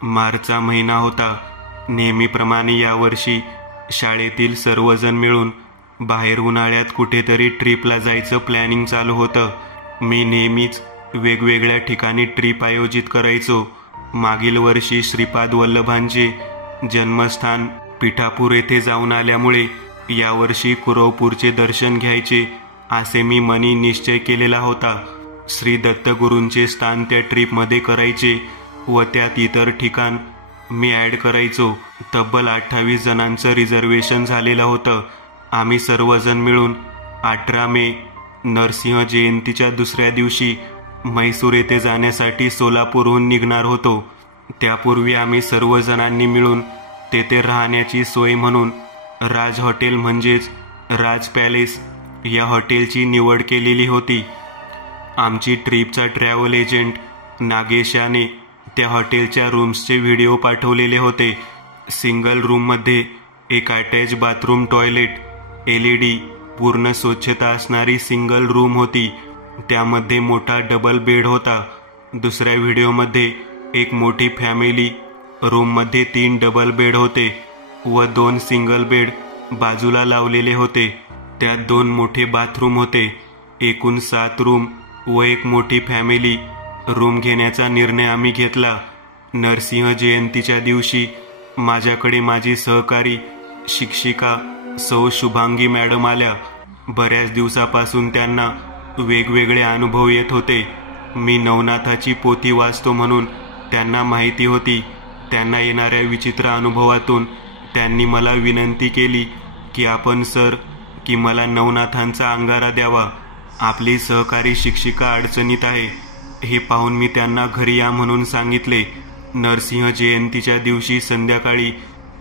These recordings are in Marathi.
मार्चचा महिना होता. नेहमीप्रमाणे यावर्षी शाळेतील सर्वजण मिळून बाहेर उन्हाळ्यात कुठेतरी ट्रिपला जायचं प्लॅनिंग चालू होतं. मी नेहमीच वेगवेगळ्या ठिकाणी ट्रिप आयोजित करायचो. मागील वर्षी श्रीपाद वल्लभांचे जन्मस्थान पिठापूर येथे जाऊन आल्यामुळे यावर्षी कुरवपूरचे दर्शन घ्यायचे असे मी मनी निश्चय केलेला होता. श्री दत्तगुरूंचे स्थान त्या ट्रिपमध्ये करायचे व त्यात इतर ठिकाण मी ॲड करायचो. तब्बल 28 जणांचं रिझर्वेशन झालेलं होतं. आम्ही सर्वजण मिळून 18 मे नरसिंह जयंतीच्या दुसऱ्या दिवशी म्हैसूर येथे जाण्यासाठी सोलापूरहून निघणार होतो. त्यापूर्वी आम्ही सर्वजणांनी मिळून तेथे राहण्याची सोय म्हणून राज हॉटेल म्हणजेच राज पॅलेस या हॉटेलची निवड केलेली होती. आमची ट्रिपचा ट्रॅव्हल एजंट नागेश याने त्या हॉटेलच्या रूम्सचे व्हिडिओ पाठवलेले होते. सिंगल रूममध्ये एक अटॅच बाथरूम, टॉयलेट, LED, पूर्ण स्वच्छता असणारी सिंगल रूम होती. त्यामध्ये मोठा डबल बेड होता. दुसऱ्या व्हिडिओमध्ये एक मोठी फॅमिली रूममध्ये 3 डबल बेड होते व 2 सिंगल बेड बाजूला लावलेले होते. त्यात 2 मोठे बाथरूम होते. एकूण 7 रूम व एक मोठी फॅमिली रूम घेण्याचा निर्णय आम्ही घेतला. नरसिंह जयंतीच्या दिवशी माझ्याकडे माझी सहकारी शिक्षिका सौ शुभांगी मॅडम आल्या. बऱ्याच दिवसापासून त्यांना वेगवेगळे अनुभव येत होते. मी नवनाथाची पोथी वाचतो म्हणून त्यांना माहिती होती. त्यांना येणाऱ्या विचित्र अनुभवातून त्यांनी मला विनंती केली की आपण सर की मला नवनाथांचा अंगारा द्यावा. आपली सहकारी शिक्षिका अडचणीत आहे. हे पाहून मी त्यांना घरी या म्हणून सांगितले. नरसिंह जयंतीच्या दिवशी संध्याकाळी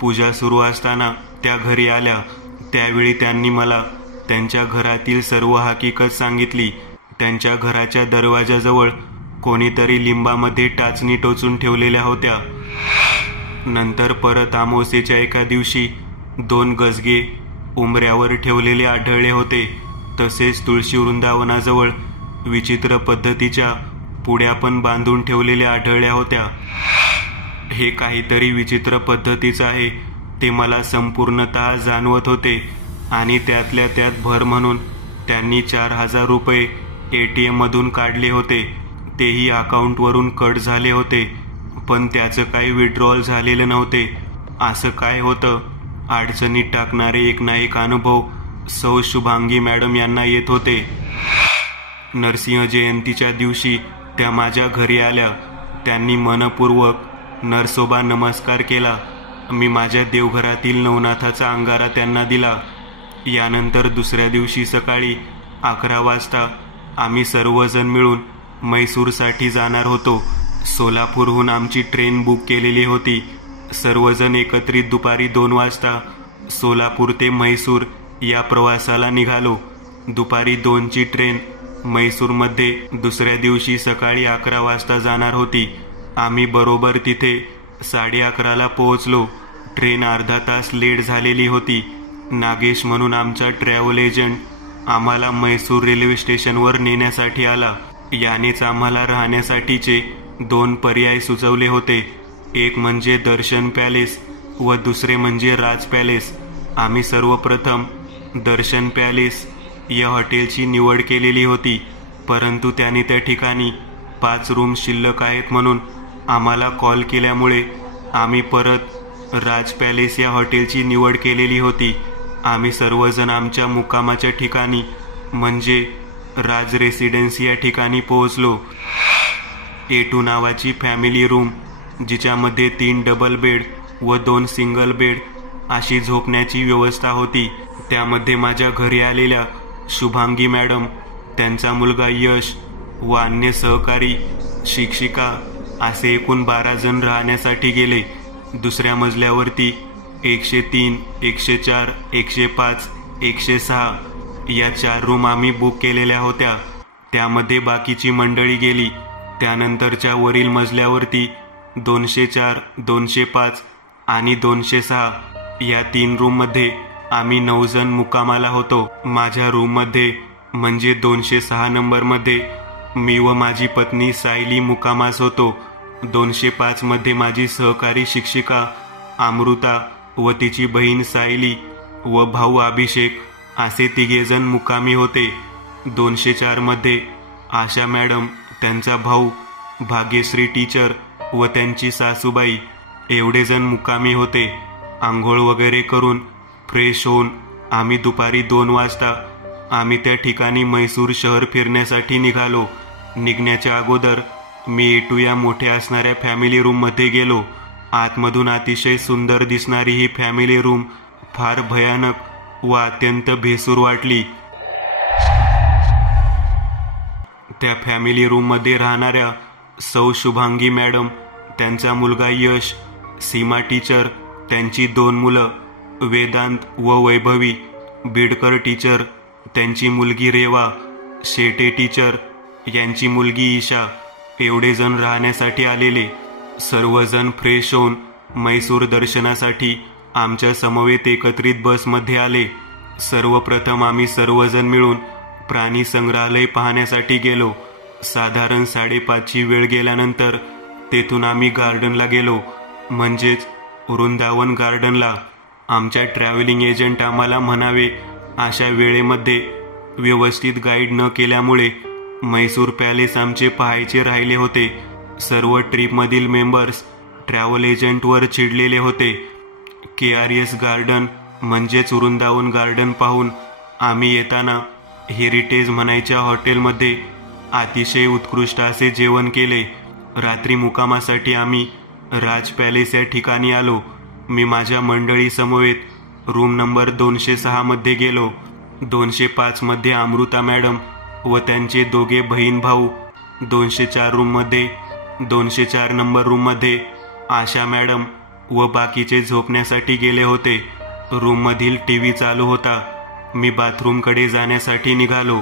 पूजा सुरू असताना त्या घरी आल्या. त्यावेळी त्यांनी मला त्यांच्या घरातील सर्व हकीकत सांगितली. त्यांच्या घराच्या दरवाजाजवळ कोणीतरी लिंबामध्ये टाचणी टोचून ठेवलेल्या होत्या. नंतर परत अमावस्येच्या एका दिवशी 2 गजगे उंबऱ्यावर ठेवलेले आढळले होते. तसेच तुळशी वृंदावनाजवळ विचित्र पद्धतीच्या पुड्या पण बांधून ठेवलेल्या आढळल्या होत्या. हे काहीतरी विचित्र पद्धतीचं आहे ते मला संपूर्णतः जाणवत होते आणि त्यातल्या त्यात भर म्हणून त्यांनी 4000 रुपये ATM मधून काढले होते. तेही अकाउंटवरून कट झाले होते पण त्याचं काही विड्रॉल झालेलं नव्हते. असं काय होतं? अडचणीत टाकणारे एक ना एक अनुभव सौ शुभांगी मॅडम यांना येत होते. नरसिंह जयंतीच्या दिवशी त्या माझ्या घरी आल्या. त्यांनी मनपूर्वक नरसोबा नमस्कार केला. मी माझ्या देवघरातील नवनाथाचा अंगारा त्यांना दिला. यानंतर दुसऱ्या दिवशी सकाळी 11 वाजता आम्ही सर्वजण मिळून म्हैसूरसाठी जाणार होतो. सोलापूरहून आमची ट्रेन बुक केलेली होती. सर्वजण एकत्रित दुपारी 2 वाजता सोलापूर ते म्हैसूर या प्रवासाला निघालो. दुपारी 2ची ट्रेन म्हैसूरमध्ये दुसऱ्या दिवशी सकाळी 11 वाजता जाणार होती. आम्ही बरोबर तिथे 11:30ला पोहोचलो. ट्रेन अर्धा तास लेट झालेली होती. नागेश म्हणून आमचा ट्रॅव्हल एजंट आम्हाला म्हैसूर रेल्वे स्टेशनवर नेण्यासाठी आला. यानेच आम्हाला राहण्यासाठीचे 2 पर्याय सुचवले होते. एक म्हणजे दर्शन पॅलेस व दुसरे म्हणजे राज पॅलेस. आम्ही सर्वप्रथम दर्शन पॅलेस या हॉटेलची निवड केलेली होती, परंतु त्याने त्या ठिकाणी 5 रूम शिल्लक आहेत म्हणून आम्हाला कॉल केल्यामुळे आम्ही परत राज पॅलेस या हॉटेलची निवड केलेली होती. आम्ही सर्वजण आमच्या मुक्कामाच्या ठिकाणी म्हणजे राज रेसिडेन्सी या ठिकाणी पोहोचलो. A2 नावाची फॅमिली रूम जिच्यामध्ये 3 डबल बेड व 2 सिंगल बेड अशी झोपण्याची व्यवस्था होती. त्यामध्ये माझ्या घरी आलेल्या शुभांगी मॅडम, त्यांचा मुलगा यश व अन्य सहकारी शिक्षिका असे एकूण 12 जण राहण्यासाठी गेले. दुसऱ्या मजल्यावरती 103, 104, 105, 106 या 4 रूम आम्ही बुक केलेल्या होत्या. त्यामध्ये बाकीची मंडळी गेली. त्यानंतरच्या वरील मजल्यावरती 204, 205 आणि 206 या 3 रूममध्ये आम्ही 9 जण मुक्कामाला होतो. माझ्या रूममध्ये म्हणजे 206 नंबरमध्ये मी व माझी पत्नी सायली मुक्कामास होतो. 205 मध्ये माझी सहकारी शिक्षिका अमृता व तिची बहीण सायली व भाऊ अभिषेक असे तिघेजण मुक्कामी होते. 204 मध्ये आशा मॅडम, त्यांचा भाऊ भाग्यश्री टीचर व त्यांची सासूबाई एवढे जण मुक्कामी होते. आंघोळ वगैरे करून फ्रेश होऊन आम्ही दुपारी 2 वाजता आम्ही त्या ठिकाणी म्हैसूर शहर फिरण्यासाठी निघालो. निघण्याच्या अगोदर मी एटू या मोठ्या असणाऱ्या फॅमिली रूममध्ये गेलो. आतमधून अतिशय सुंदर दिसणारी ही फॅमिली रूम फार भयानक व अत्यंत भेसूर वाटली. त्या फॅमिली रूममध्ये राहणाऱ्या सौ शुभांगी मॅडम, त्यांचा मुलगा यश, सीमा टीचर, त्यांची 2 मुलं वेदांत व वैभवी, बिडकर टीचर, त्यांची मुलगी रेवा, शेटे टीचर, यांची मुलगी ईशा एवढे जण राहण्यासाठी आलेले. सर्वजण फ्रेश होऊन म्हैसूर दर्शनासाठी आमच्या समवेत एकत्रित बसमध्ये आले. सर्वप्रथम आम्ही सर्वजण मिळून प्राणी संग्रहालय पाहण्यासाठी गेलो. साधारण 5:30ची वेळ गेल्यानंतर तेथून आम्ही गार्डनला गेलो, म्हणजेच वृंदावन गार्डनला. आमच्या ट्रॅव्हलिंग एजंट आम्हाला म्हणावे अशा वेळेमध्ये व्यवस्थित गाईड न केल्यामुळे म्हैसूर पॅलेस आमचे पाहायचे राहिले होते. सर्व ट्रिपमधील मेंबर्स ट्रॅव्हल एजंटवर चिडलेले होते. KRS गार्डन म्हणजेच वृंदावन गार्डन पाहून आम्ही येताना हेरिटेज म्हणायच्या हॉटेलमध्ये अतिशय उत्कृष्ट असे जेवण केले. रात्री मुक्कामासाठी आम्ही राज पॅलेस या ठिकाणी आलो. मी माझ्या मंडळी समवेत रूम नंबर 206 मध्ये गेलो. 205 मध्ये अमृता मॅडम व त्यांचे 2 बहीण भाऊ, 204 रूममध्ये 204 नंबर रूममध्ये आशा मॅडम व बाकीचे झोपण्यासाठी गेले होते. रूममधील TV चालू होता. मी बाथरूमकडे जाण्यासाठी निघालो.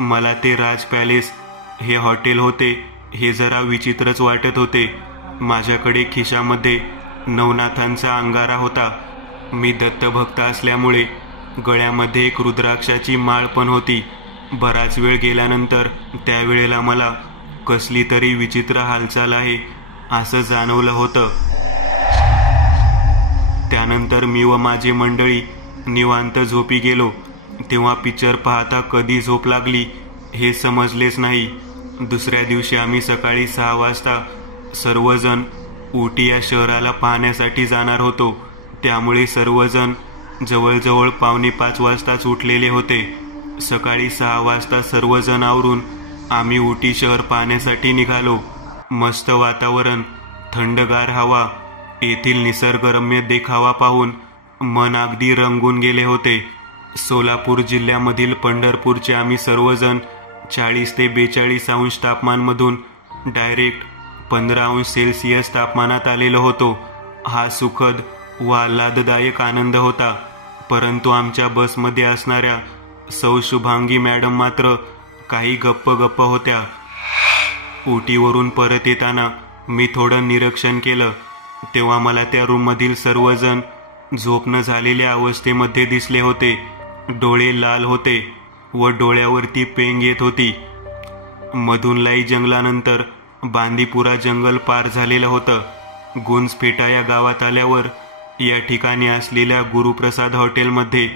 मला ते राज पॅलेस हे हॉटेल होते हे जरा विचित्रच वाटत होते. माझ्याकडे खिशामध्ये नवनाथांचा अंगारा होता. मी दत्तभक्त असल्यामुळे गळ्यामध्ये एक रुद्राक्षाची माळ पण होती. बराच वेळ गेल्यानंतर त्यावेळेला मला कसली तरी विचित्र हालचाल आहे असं जाणवलं होतं. त्यानंतर मी व माझी मंडळी निवांत झोपी गेलो. तेव्हा पिक्चर पाहता कधी झोप लागली हे समजलेच नाही. दुसऱ्या दिवशी आम्ही सकाळी 6 वाजता सर्वजण उटी या शहराला पाहण्यासाठी जाणार होतो. त्यामुळे सर्वजण जवळजवळ 4:45 वाजताच उठलेले होते. सकाळी 6 वाजता सर्वजण आवरून आम्ही उटी शहर पाहण्यासाठी निघालो. मस्त वातावरण, थंडगार हवा, येथील निसर्गरम्य देखावा पाहून मन अगदी रंगून गेले होते. सोलापूर जिल्ह्यामधील पंढरपूरचे आम्ही सर्वजण 40 ते 42 अंश तापमानमधून डायरेक्ट 15 अंश सेल्सिअस तापमानात आलेलो होतो. हा सुखद व आल्हाददायक आनंद होता. परंतु आमच्या बसमध्ये असणाऱ्या सौ शुभांगी मॅडम मात्र काही गप्प होत्या. उटीवरून परत येताना मी थोडं निरीक्षण केलं, तेव्हा मला त्या रूममधील सर्वजण झोपणं झालेल्या अवस्थेमध्ये दिसले होते. डोळे लाल होते व डोळ्यावरती पेंग येत होती. मधुनलाई जंगलानंतर बांदीपुरा जंगल पार झालेलं होतं. गुंजफेटा या गावात आल्यावर या ठिकाणी असलेल्या गुरुप्रसाद हॉटेलमध्ये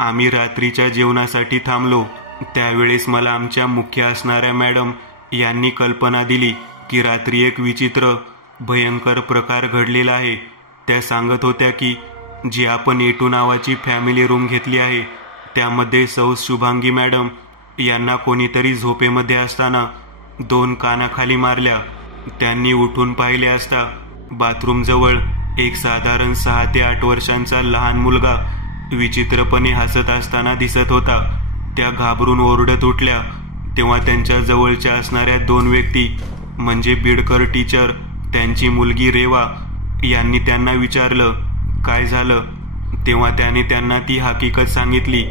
आम्ही रात्रीच्या जेवणासाठी थांबलो. त्यावेळेस मला आमच्या मुख्य असणाऱ्या मॅडम यांनी कल्पना दिली की रात्री एक विचित्र भयंकर प्रकार घडलेला आहे. त्या सांगत होत्या की जी आपण एटू नावाची फॅमिली रूम घेतली आहे त्यामध्ये सौ शुभांगी मॅडम यांना कोणीतरी झोपेमध्ये असताना 2 कानाखाली मारल्या. त्यांनी उठून पाहिले असता बाथरूमजवळ एक साधारण 6 ते 8 वर्षांचा लहान मुलगा विचित्रपणे हसत असताना दिसत होता. त्या घाबरून ओरडत उठल्या. तेव्हा त्यांच्या जवळच्या असणाऱ्या 2 व्यक्ती म्हणजे बिडकर टीचर, त्यांची मुलगी रेवा यांनी त्यांना विचारलं काय झालं. तेव्हा त्याने त्यांना ती हकीकत सांगितली.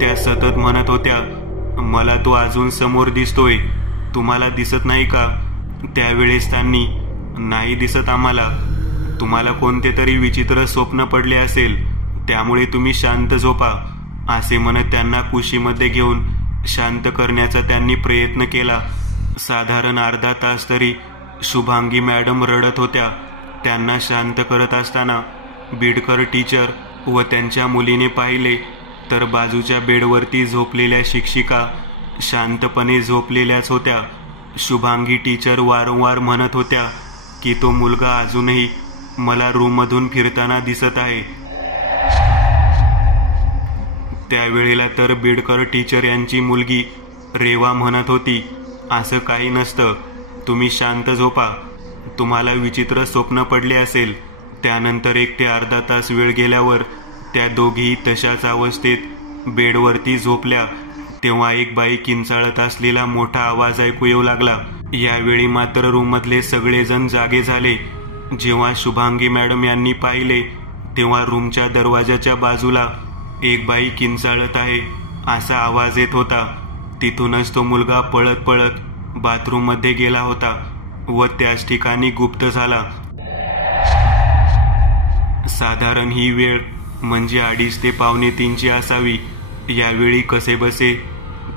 त्या सतत म्हणत होत्या, मला तो अजून समोर दिसतोय, तुम्हाला दिसत नाही का. त्यावेळेस त्यांनी, नाही दिसत आम्हाला, तुम्हाला कोणते तरी विचित्र स्वप्न पडले असेल, त्यामुळे तुम्ही शांत झोपा असे म्हणत त्यांना कुशीमध्ये घेऊन शांत करण्याचा त्यांनी प्रयत्न केला. साधारण अर्धा तास तरी शुभांगी मॅडम रडत होत्या. त्यांना शांत करत असताना बिडकर टीचर व त्यांच्या मुलीने पाहिले तर बाजूच्या बेडवरती झोपलेल्या शिक्षिका शांतपणे झोपलेल्याच होत्या. शुभांगी टीचर वारंवार म्हणत होत्या की तो मुलगा अजूनही मला रूममधून फिरताना दिसत आहे. त्यावेळेला तर बिडकर टीचर यांची मुलगी रेवा म्हणत होती, असं काही नसतं, तुम्ही शांत झोपा. तुम्हाला विचित्र स्वप्न पडले असेल. त्यानंतर 1 ते अर्धा तास वेळ गेल्यावर त्या दोघीही तशाच अवस्थेत बेडवरती झोपल्या. तेव्हा एक बाई किंचाळत असलेला मोठा आवाज ऐकू येऊ लागला. यावेळी मात्र रूममधले सगळेजण जागे झाले. जेव्हा शुभांगी मॅडम यांनी पाहिले तेव्हा रूमच्या दरवाजाच्या बाजूला एक बाई किंचाळत आहे असा आवाज येत होता. तिथूनच तो मुलगा पळत पळत बाथरूममध्ये गेला होता व त्याच ठिकाणी गुप्त झाला. साधारण ही वेळ म्हणजे 2:30 ते 2:45 असावी. यावेळी कसेबसे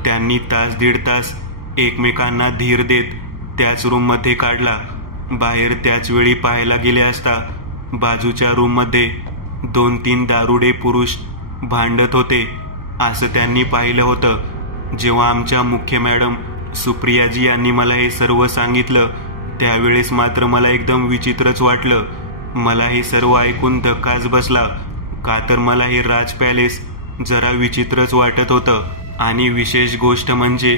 त्यांनी तास दीड तास एकमेकांना धीर देत त्याच रूममध्ये काढला. बाहेर त्याच वेळी पाहायला गेले असता बाजूच्या रूममध्ये 2-3 दारुडे पुरुष भांडत होते असं त्यांनी पाहिलं होतं. जेव्हा आमच्या मुख्य मॅडम सुप्रियाजी यांनी मला हे सर्व सांगितलं त्यावेळेस मात्र मला एकदम विचित्रच वाटलं. मला हे सर्व ऐकून धक्काच बसला, का तर मला हे राज पॅलेस जरा विचित्रच वाटत होतं. आणि विशेष गोष्ट म्हणजे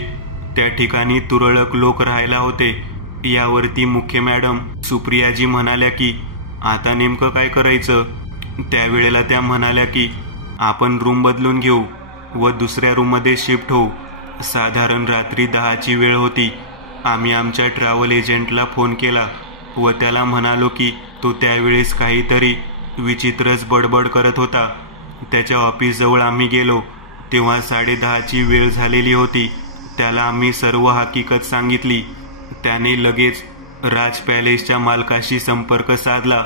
त्या ठिकाणी तुरळक लोक राहायला होते. यावरती मुख्य मॅडम सुप्रियाजी म्हणाल्या की आता नेमकं काय करायचं. त्यावेळेला त्या म्हणाल्या की आपण रूम बदलून घेऊ व दुसऱ्या रूममध्ये शिफ्ट होऊ. साधारण रात्री 10ची वेळ होती. आम्ही आमच्या ट्रॅव्हल एजंटला फोन केला व त्याला म्हणालो की तो त्यावेळेस काहीतरी विचित्रच बडबड करत होता. त्याच्या ऑफिसजवळ आम्ही गेलो तेव्हा 10:30ची वेळ झालेली होती. त्याला आम्ही सर्व हकीकत सांगितली. त्याने लगेच राज पॅलेसच्या मालकाशी संपर्क साधला.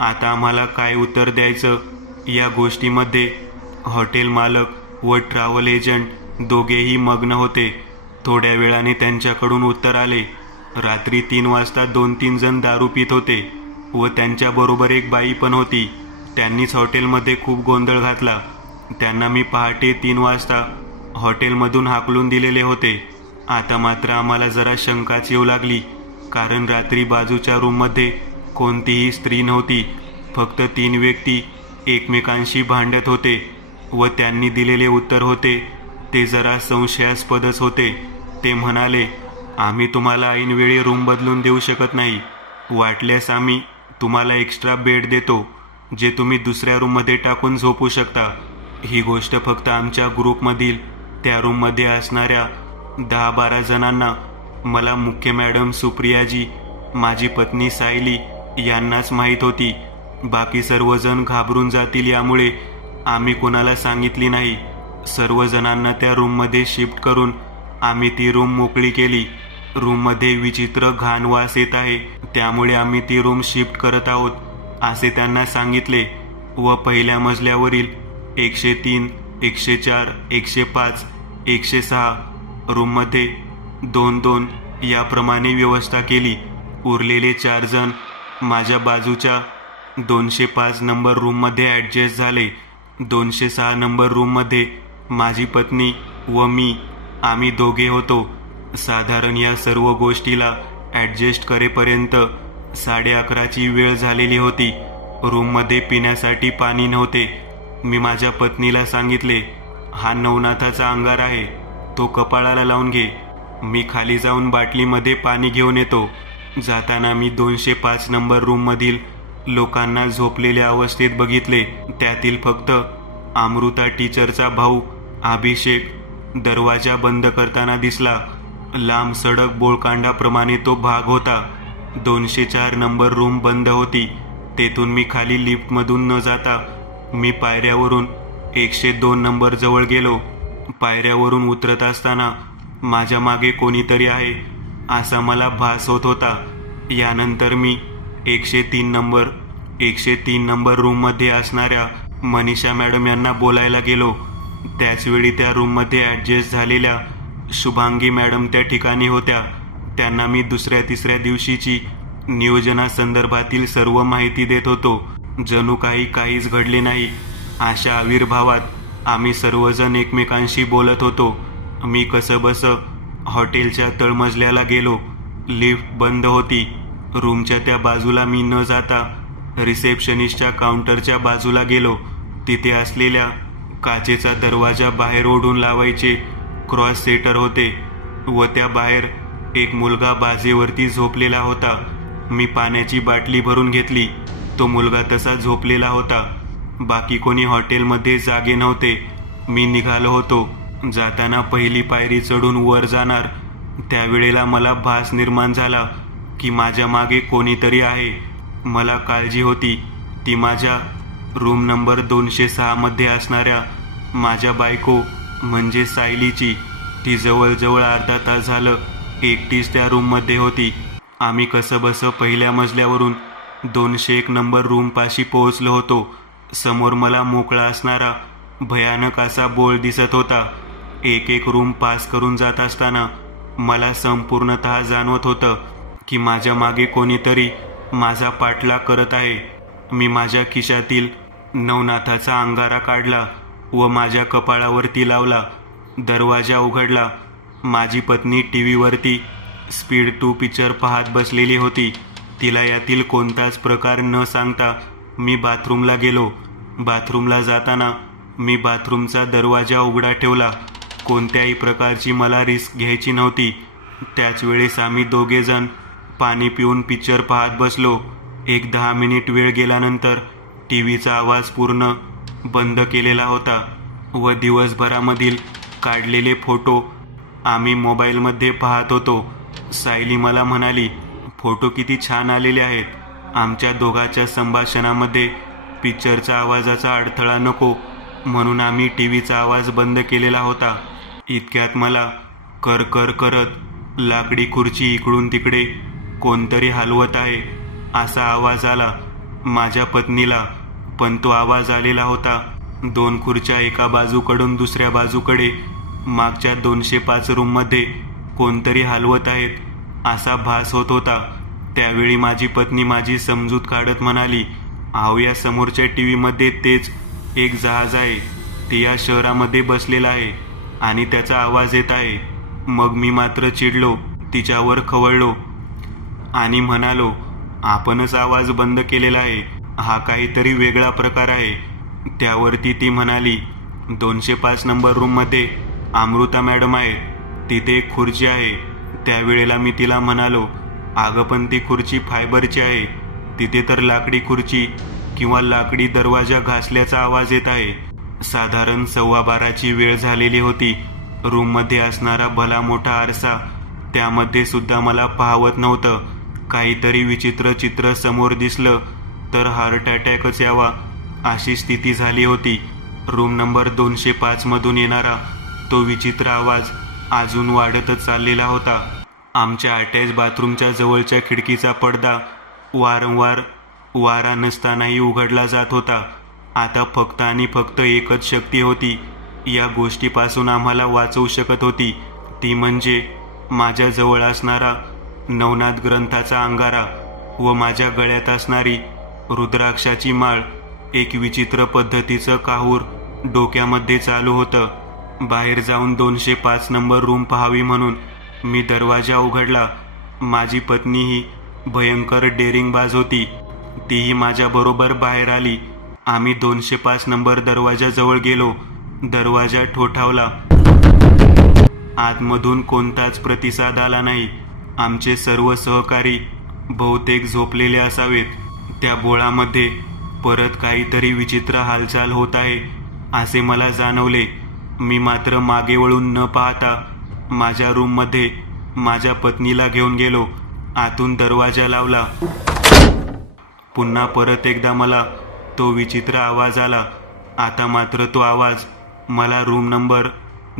आता आम्हाला काय उत्तर द्यायचं या गोष्टीमध्ये हॉटेल मालक व ट्रॅव्हल एजंट दोघेही मग्न होते. थोड्या वेळाने त्यांच्याकडून उत्तर आले. रात्री 3 वाजता 2-3 जण दारू पित होते व त्यांच्याबरोबर एक बाई पण होती. त्यांनीच हॉटेलमध्ये खूप गोंधळ घातला. त्यांना मी पहाटे 3 वाजता हॉटेलमधून हाकलून दिलेले होते. आता मात्र आम्हाला जरा शंकाच येऊ लागली, कारण रात्री बाजूच्या रूममध्ये कोणतीही स्त्री नव्हती. फक्त 3 व्यक्ती एकमेकांशी भांडत होते व त्यांनी दिलेले उत्तर होते ते जरा संशयास्पदच होते. ते म्हणाले, आम्ही तुम्हाला ऐनवेळी रूम बदलून देऊ शकत नाही. वाटल्यास आम्ही तुम्हाला एक्स्ट्रा बेड देतो जे तुम्ही दुसऱ्या रूममध्ये टाकून झोपू शकता. ही गोष्ट फक्त आमच्या ग्रुपमधील त्या रूममध्ये असणाऱ्या 10-12 जणांना, मला मुख्य मॅडम सुप्रियाजी, माझी पत्नी सायली यांनाच माहीत होती. बाकी सर्वजण घाबरून जातील यामुळे आम्ही कोणाला सांगितली नाही. सर्वजणांना त्या रूममध्ये शिफ्ट करून आम्ही ती रूम मोकळी केली. रूममध्ये विचित्र घाण वास येत आहे त्यामुळे आम्ही ती रूम शिफ्ट करत आहोत असे त्यांना सांगितले व पहिल्या मजल्यावरील 103, 104, 105, 106 रूममध्ये 2-2 याप्रमाणे व्यवस्था केली. उरलेले 4 जण माझ्या बाजूच्या 205 नंबर रूममध्ये ॲडजस्ट झाले. 206 नंबर रूममध्ये माझी पत्नी व मी, आम्ही दोघे होतो. साधारण या सर्व गोष्टीला ॲडजस्ट करेपर्यंत 11:30ची वेळ झालेली होती. रूममध्ये पिण्यासाठी पाणी नव्हते. मी माझ्या पत्नीला सांगितले, हा नवनाथाचा अंगार आहे, तो कपाळाला लावून घे. मी खाली जाऊन बाटलीमध्ये पाणी घेऊन येतो. जाताना मी 205 नंबर रूममधील लोकांना झोपलेल्या अवस्थेत बघितले. त्यातील फक्त अमृता टीचरचा भाऊ अभिषेक दरवाजा बंद करताना दिसला. लांब सडक बोळकांडाप्रमाणे तो भाग होता. 204 नंबर रूम बंद होती. तेथून मी खाली लिफ्टमधून न जाता मी पायऱ्यावरून 102 नंबर जवळ गेलो. पायऱ्यावरून उतरत असताना माझ्या मागे कोणीतरी आहे असा मला भास होत होता. यानंतर मी 103 नंबर रूममध्ये असणाऱ्या मनीषा मॅडम यांना बोलायला गेलो. त्याचवेळी त्या रूममध्ये ॲडजस्ट झालेल्या शुभांगी मॅडम त्या ठिकाणी होत्या. त्यांना मी 2-3 दिवशीची नियोजनासंदर्भातील सर्व माहिती देत होतो. जणू काहीच घडले नाही अशा आविर्भावात आम्ही सर्वजण एकमेकांशी बोलत होतो. मी कसंबस हॉटेलच्या तळमजल्याला गेलो. लिफ्ट बंद होती. रूमच्या त्या बाजूला मी न जाता रिसेप्शनिस्टच्या काउंटरच्या बाजूला गेलो. तिथे असलेल्या काचेचा दरवाजा बाहेर ओढून लावायचे क्रॉस सेटर होते व त्या बाहेर एक मुलगा बाजेवरती झोपलेला होता. मी पाण्याची बाटली भरून घेतली. तो मुलगा तसा झोपलेला होता. बाकी कोणी हॉटेलमध्ये जागे नव्हते. मी निघालो होतो. जाताना पहिली पायरी चढून वर जाणार त्यावेळेला मला भास निर्माण झाला की माझ्या मागे कोणीतरी आहे. मला काळजी होती ती माझ्या रूम नंबर 206 मध्ये असणाऱ्या माझ्या बायको म्हणजे सायलीची. ती जवळजवळ अर्धा तास झालं एकटीच त्या रूममध्ये होती. आम्ही कसंबसं पहिल्या मजल्यावरून 201 नंबर रूमपाशी पोहोचलो होतो. समोर मला मोकळा असणारा भयानक असा बोर्ड दिसत होता. एक रूम पास करून जात असताना मला संपूर्णतः जाणवत होतं की माझ्या मागे कोणीतरी माझा पाठलाग करत आहे. मी माझ्या खिशातील नवनाथाचा अंगारा काढला व माझ्या कपाळावरती लावला. दरवाजा उघडला. माझी पत्नी टीव्हीवरती स्पीड 2 पिक्चर पाहत बसलेली होती. तिला यातील कोणताच प्रकार न सांगता मी बाथरूमला गेलो. बाथरूमला जाताना मी बाथरूमचा दरवाजा उघडा ठेवला. कोणत्याही प्रकारची मला रिस्क घ्यायची नव्हती. त्याच वेळेस आम्ही दोघेजण पाणी पिऊन पिक्चर पाहत बसलो. एक 10 मिनिट वेळ गेल्यानंतर टीव्हीचा आवाज पूर्ण बंद केलेला होता व दिवसभरामधील काढलेले फोटो आम्ही मोबाईलमध्ये पाहत होतो. सायली मला म्हणाली, फोटो किती छान आलेले आहेत. आमच्या दोघांच्या संभाषणामध्ये पिक्चरचा आवाजाचा अडथळा नको म्हणून आम्ही टीव्हीचा आवाज बंद केलेला होता. इतक्यात मला कर करत लाकडी खुर्ची इकडून तिकडे कोणतरी हलवत आहे असा आवाज आला माझ्या पत्नीला. पण तो आवाज आलेला होता 2 खुर्च्या एका बाजूकडून दुसऱ्या बाजूकडे मागच्या 205 रूममध्ये कोणतरी हलवत आहेत असा भास होत होता. त्यावेळी माझी पत्नी माझी समजूत काढत म्हणाली, अहो या समोरच्या टीव्हीमध्ये तेच एक जहाज आहे. ते या शहरामध्ये बसलेला आहे आणि त्याचा आवाज येत आहे. मग मी मात्र चिडलो. तिच्यावर खवळलो आणि म्हणालो, आपणच आवाज बंद केलेला आहे. हा काहीतरी वेगळा प्रकार आहे. त्यावरती ती म्हणाली, 205 नंबर रूममध्ये अमृता मॅडम आहे. तिथे एक खुर्ची आहे. त्यावेळेला मी तिला म्हणालो, अगं पण ती खुर्ची फायबरची आहे. तिथे तर लाकडी खुर्ची किंवा लाकडी दरवाजा घासल्याचा आवाज येत आहे. साधारण 12:15ची वेळ झालेली होती. रूममध्ये असणारा भला मोठा आरसा त्यामध्ये सुद्धा मला पाहवत नव्हतं. काहीतरी विचित्र चित्र समोर दिसलं तर हार्ट अटॅकच यावा अशी स्थिती झाली होती. रूम नंबर 205 मधून येणारा तो विचित्र आवाज अजून वाढतच चाललेला होता. आमच्या अटॅच बाथरूमच्या जवळच्या खिडकीचा पडदा वारंवार वारा नसतानाही उघडला जात होता. आता फक्त आणि फक्त एकच शक्ती होती या गोष्टीपासून आम्हाला वाचवू शकत होती. ती म्हणजे माझ्या जवळ असणारा नवनाथ ग्रंथाचा अंगारा व माझ्या गळ्यात असणारी रुद्राक्षाची माळ. एक विचित्र पद्धतीचं काहूर डोक्यामध्ये चालू होतं. बाहेर जाऊन 205 नंबर रूम पाहावी म्हणून मी दरवाजा उघडला. माझी पत्नी ही भयंकर डेअरिंगबाज होती. तीही माझ्या बरोबर बाहेर आली. आम्ही 205 नंबर दरवाजाजवळ गेलो. दरवाजा ठोठावला. आतमधून कोणताच प्रतिसाद आला नाही. आमचे सर्व सहकारी बहुतेक झोपलेले असावेत. त्या बोळामध्ये परत काहीतरी विचित्र हालचाल होत आहे असे मला जाणवले. मी मात्र मागे वळून न पाहता माझ्या रूममध्ये माझ्या पत्नीला घेऊन गेलो. आतून दरवाजा लावला. पुन्हा परत एकदा मला तो विचित्र आवाज आला. आता मात्र तो आवाज मला रूम नंबर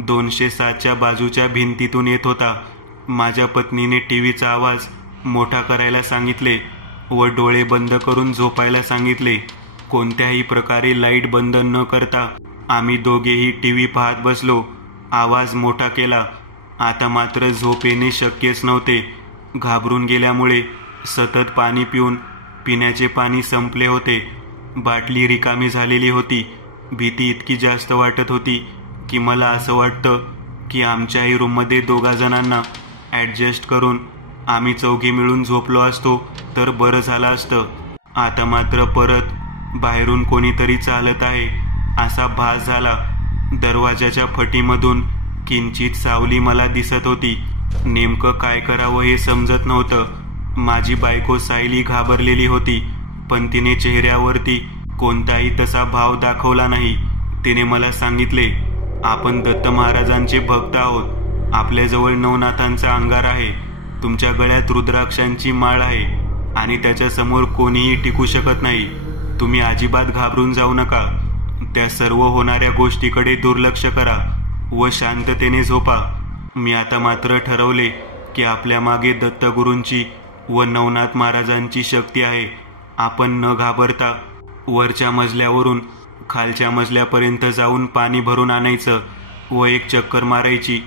207च्या बाजूच्या भिंतीतून येत होता. माझ्या पत्नीने टीव्हीचा आवाज मोठा करायला सांगितले व डोळे बंद करून झोपायला सांगितले. कोणत्याही प्रकारे लाईट बंद न करता आम्ही दोघेही टीव्ही पाहत बसलो. आवाज मोठा केला. आता मात्र झोप येणे शक्यच नव्हते. घाबरून गेल्यामुळे सतत पाणी पिऊन पिण्याचे पाणी संपले होते. बाटली रिकामी झालेली होती. भीती इतकी जास्त वाटत होती की मला असं वाटतं की आमच्याही रूममध्ये 2 जणांना ॲडजस्ट करून आम्ही 4 मिळून झोपलो असतो तर बरं झालं असतं. आता मात्र परत बाहेरून कोणीतरी चालत आहे असा भास झाला. दरवाजाच्या फटीमधून किंचित सावली मला दिसत होती. नेमकं काय करावं हे समजत नव्हतं. माझी बायको सायली घाबरलेली होती, पण तिने चेहऱ्यावरती कोणताही तसा भाव दाखवला नाही. तिने मला सांगितले, आपण दत्त महाराजांचे भक्त आहोत. आपल्याजवळ नवनाथांचा अंगार आहे. तुमच्या गळ्यात रुद्राक्षांची माळ आहे आणि त्याच्यासमोर कोणीही टिकू शकत नाही. तुम्ही अजिबात घाबरून जाऊ नका. त्या सर्व होणाऱ्या गोष्टीकडे दुर्लक्ष करा व शांततेने झोपा. मी आता मात्र ठरवले की आपल्या मागे दत्तगुरूंची व नवनाथ महाराजांची शक्ती आहे. आपण न घाबरता वरच्या मजल्यावरून खालच्या मजल्यापर्यंत जाऊन पाणी भरून आणायचं व एक चक्कर मारायची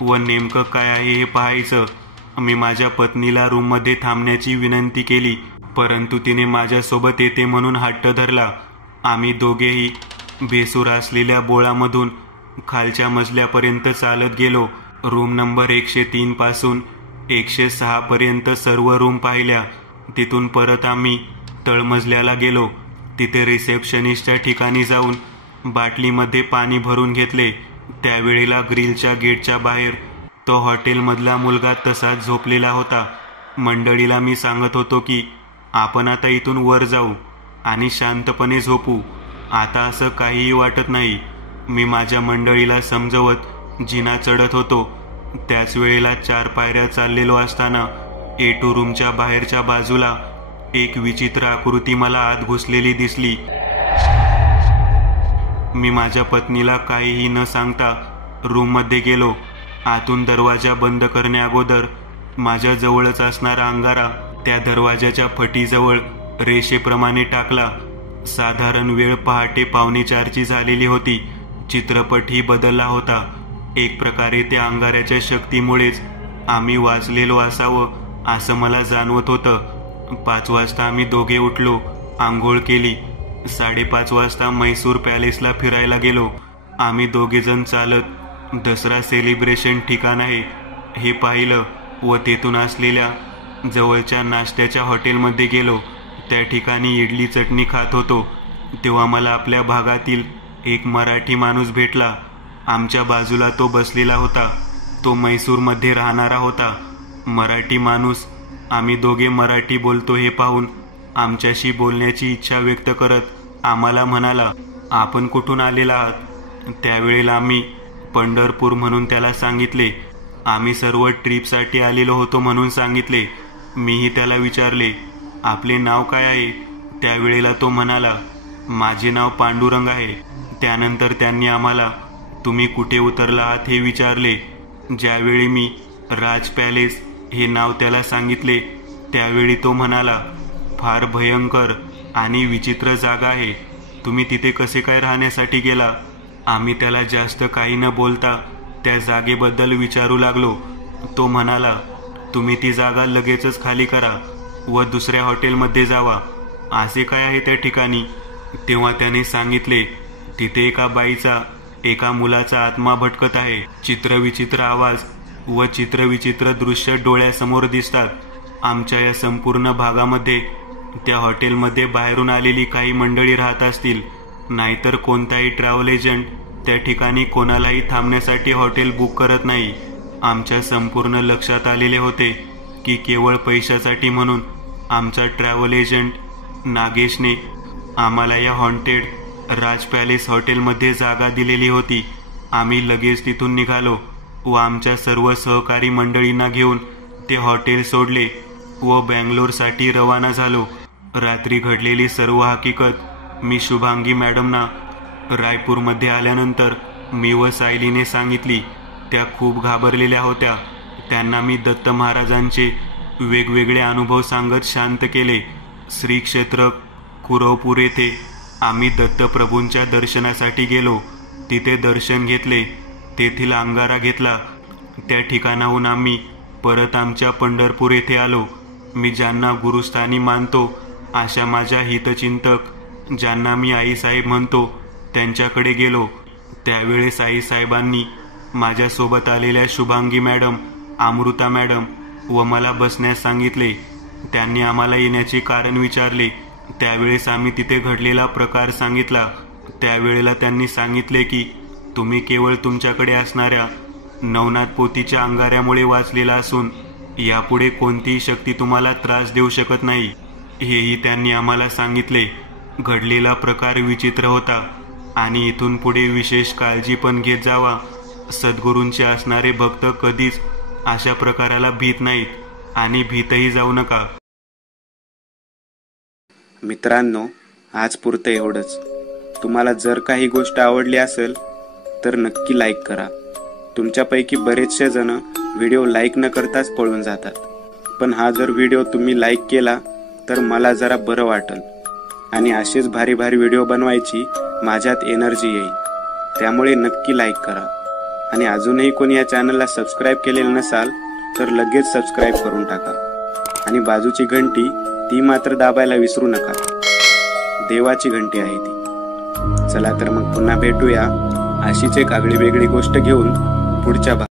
व नेमकं काय आहे हे पाहायचं. मी माझ्या पत्नीला रूममध्ये थांबण्याची विनंती केली, परंतु तिने माझ्यासोबत येते म्हणून हट्ट धरला. आम्ही दोघेही बेसूर असलेल्या बोळामधून खालच्या मजल्यापर्यंत चालत गेलो. रूम नंबर 103 पासून 106 पर्यंत सर्व रूम पाहिल्या. तिथून परत आम्ही तळमजल्याला गेलो. तिथे रिसेप्शनिस्टच्या ठिकाणी जाऊन बाटलीमध्ये पाणी भरून घेतले. त्यावेळेला ग्रिलच्या गेटच्या बाहेर तो हॉटेलमधला मुलगा तसाच झोपलेला होता. मंडळीला मी सांगत होतो की आपण आता इथून वर जाऊ आणि शांतपणे झोपू. आता असं काहीही वाटत नाही. मी माझ्या मंडळीला समजवत जिना चढत होतो. त्याच वेळेला 4 पायऱ्या चाललेलो असताना A2 रूमच्या बाहेरच्या बाजूला एक विचित्र आकृती मला आत घुसलेली दिसली. मी माझ्या पत्नीला काहीही न सांगता रूममध्ये गेलो. आतून दरवाजा बंद करण्याअगोदर माझ्या जवळच असणारा अंगारा त्या दरवाजाच्या फटीजवळ रेषेप्रमाणे टाकला. साधारण वेळ पहाटे 3:45ची झालेली होती. चित्रपटही बदलला होता. एक प्रकारे त्या अंगाऱ्याच्या शक्तीमुळेच आम्ही वाचलेलो असावं असं मला जाणवत होतं. 5 वाजता आम्ही दोघे उठलो, आंघोळ केली. 5:30 वाजता म्हैसूर पॅलेसला फिरायला गेलो. आम्ही दोघेजण चालत दसरा सेलिब्रेशन ठिकाण आहे हे पाहिलं व तेथून असलेल्या जवळच्या नाश्त्याच्या हॉटेलमध्ये गेलो. त्या ठिकाणी इडली चटणी खात होतो तेव्हा मला आपल्या भागातील एक मराठी माणूस भेटला. आमच्या बाजूला तो बसलेला होता. तो म्हैसूरमध्ये राहणारा होता. मराठी माणूस आम्ही दोघे मराठी बोलतो हे पाहून आमच्याशी बोलण्याची इच्छा व्यक्त करत आम्हाला म्हणाला, आपण कुठून आलेला आहात? त्यावेळेला आम्ही पंढरपूर म्हणून त्याला सांगितले. आम्ही सर्व ट्रीपसाठी आलेलो होतो म्हणून सांगितले. मीही त्याला विचारले, आपले नाव काय आहे? त्यावेळेला तो म्हणाला, माझे नाव पांडुरंग आहे. त्यानंतर त्यांनी आम्हाला तुम्ही कुठे उतरला आहात हे विचारले. ज्यावेळी मी राज पॅलेस हे नाव त्याला सांगितले त्यावेळी तो म्हणाला, फार भयंकर आणि विचित्र जागा आहे. तुम्ही तिथे कसे काय राहण्यासाठी गेला? आम्ही त्याला जास्त काही न बोलता त्या जागेबद्दल विचारू लागलो. तो म्हणाला, तुम्ही ती जागा लगेचच खाली करा व दुसऱ्या हॉटेलमध्ये जावा. असे काय आहे त्या ठिकाणी? तेव्हा त्याने सांगितले, तिथे एका बाईचा एका मुलाचा आत्मा भटकत आहे. चित्रविचित्र आवाज व चित्रविचित्र दृश्य डोळ्यासमोर दिसतात. आमच्या या संपूर्ण भागामध्ये त्या हॉटेलमध्ये बाहेरून आलेली काही मंडळी राहत असतील, नाहीतर कोणताही ट्रॅव्हल एजंट त्या ठिकाणी कोणालाही थांबण्यासाठी हॉटेल बुक करत नाही. आमच्या संपूर्ण लक्षात आलेले होते की केवळ पैशासाठी म्हणून आमचा ट्रॅव्हल एजंट नागेशने आम्हाला या हॉन्टेड राज पॅलेस हॉटेलमध्ये जागा दिलेली होती. आम्ही लगेच तिथून निघालो व आमच्या सर्व सहकारी मंडळींना घेऊन ते हॉटेल सोडले व बँगलोरसाठी रवाना झालो. रात्री घडलेली सर्व हकीकत मी शुभांगी मॅडमना रायपूरमध्ये आल्यानंतर मी व सायलीने सांगितली. त्या खूप घाबरलेल्या होत्या. त्यांना मी दत्त महाराजांचे वेगवेगळे अनुभव सांगत शांत केले. श्री क्षेत्र कुरवपूर येथे आम्ही दत्तप्रभूंच्या दर्शनासाठी गेलो. तिथे दर्शन घेतले. तेथील अंगारा घेतला. त्या ठिकाणाहून आम्ही परत आमच्या पंढरपूर येथे आलो. मी ज्यांना गुरुस्थानी मानतो अशा माझ्या हितचिंतक ज्यांना मी आईसाहेब म्हणतो त्यांच्याकडे गेलो. त्यावेळेस आईसाहेबांनी माझ्यासोबत आलेल्या शुभांगी मॅडम, अमृता मॅडम व मला बसण्यास सांगितले. त्यांनी आम्हाला येण्याचे कारण विचारले. त्यावेळेस आम्ही तिथे घडलेला प्रकार सांगितला. त्यावेळेला त्यांनी सांगितले की तुम्ही केवळ तुमच्याकडे असणाऱ्या नवनाथ पोथीच्या अंगाऱ्यामुळे वाचलेला असून यापुढे कोणतीही शक्ती तुम्हाला त्रास देऊ शकत नाही, हेही त्यांनी आम्हाला सांगितले. घडलेला प्रकार विचित्र होता आणि इथून पुढे विशेष काळजी पण घेत जावा. सद्गुरूंचे असणारे भक्त कधीच अशा प्रकाराला भीत नाहीत आणि भीतही जाऊ नका. मित्रांनो, आज पुरतं एवढंच. तुम्हाला जर काही गोष्ट आवडली असेल तर नक्की लाईक करा. तुमच्यापैकी बरेचसे जण व्हिडिओ लाईक न करताच पळून जातात, पण हा जर व्हिडिओ तुम्ही लाईक केला तर मला जरा बरं वाटेल आणि असेच भारी भारी व्हिडिओ बनवायची माझ्यात एनर्जी येईल. त्यामुळे नक्की लाईक करा आणि अजूनही कोणी या चॅनलला सबस्क्राईब केलेलं नसाल तर लगेच सबस्क्राईब करून टाका आणि बाजूची घंटी ती मात्र दाबायला विसरू नका. देवाची घंटी आहे ती. चला तर मग पुन्हा भेटूया अशीच एक आगळी वेगळी गोष्ट घेऊन पुढच्या